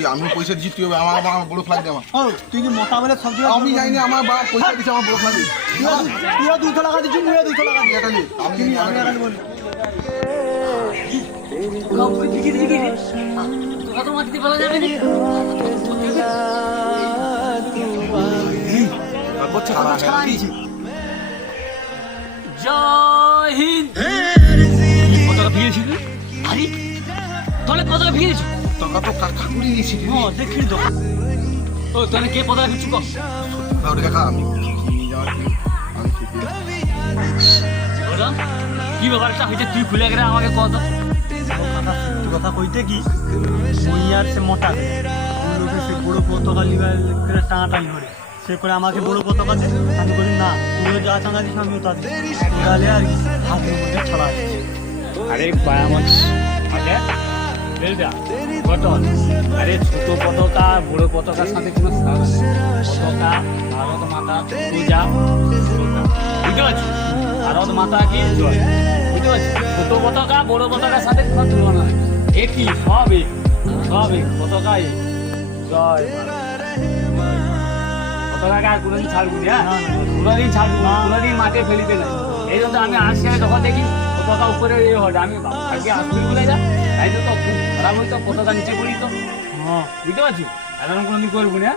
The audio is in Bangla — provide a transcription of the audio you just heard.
করি আমি পয়সা দিচ্ছি তুই আমার আমার বড় ফ্লাগ দে আমার। ও তুই কি মোটা বলে সব জায়গায় আমি জানি আমার বাবা পয়সা দিচ্ছে আমার বড় ফ্লাগ দে। তুইও 200 টাকা দিচ্ছিস তুইও 200 টাকা দিয়ে এটা নে আমি আমি বলি তোরা তো মাটিতে বলা যাবে না বচ্চা খারাপ ছাড়া নিয়েছি জয় হিন্দ কত টাকা ভিড়েছিল আরে তাহলে কত টাকা ভিড়েছিল টাকা তো কাকা কুড়ি দিয়েছি হ্যাঁ দেখি তো ও তাহলে কে পদা কিছু কর ওটা কাকা আমি নিয়ে যাওয়ার কি আমি ঠিক বললাম কি ব্যাপারটা হয়েছে তুই খুলে গেলে আমাকে কত কথা কইতে কি ওই আর সে মোটা লোকে সে বড় পতাকা লিবার করে টানাটানি করে সে করে আমাকে বড় পতাকা দে আমি বলি না তুইও যা চাঁদা দিস আমিও তা দিই গালে আর কি হাতের মধ্যে ছাড়া আছে আরে পায়ামত আগে বেলদা কত আরে ছোট পতাকা বড় পতাকার সাথে কোনো সাদা নেই পতাকা ভারত মাতা পূজা বুঝতে পারছি ভারত মাতা কি জয় বুঝতে পারছি ছোট পতাকা বড় পতাকার সাথে কোনো তুলনা নেই একই সব এক পতাকা এক জয় পতাকাকে আর কোনোদিন ছাড়বো না কোনোদিন ছাড়বো না কোনোদিন মাঠে ফেলিতে নাই এই জন্য আমি আসি তখন দেখি পতাকা উপরে ইয়ে হয় আমি আগে আসবি বলে যা তাই তো খুব খারাপ হইতো পতাকা নিচে পড়ি তো হ্যাঁ বুঝতে পারছি এখন কোনোদিন করবো না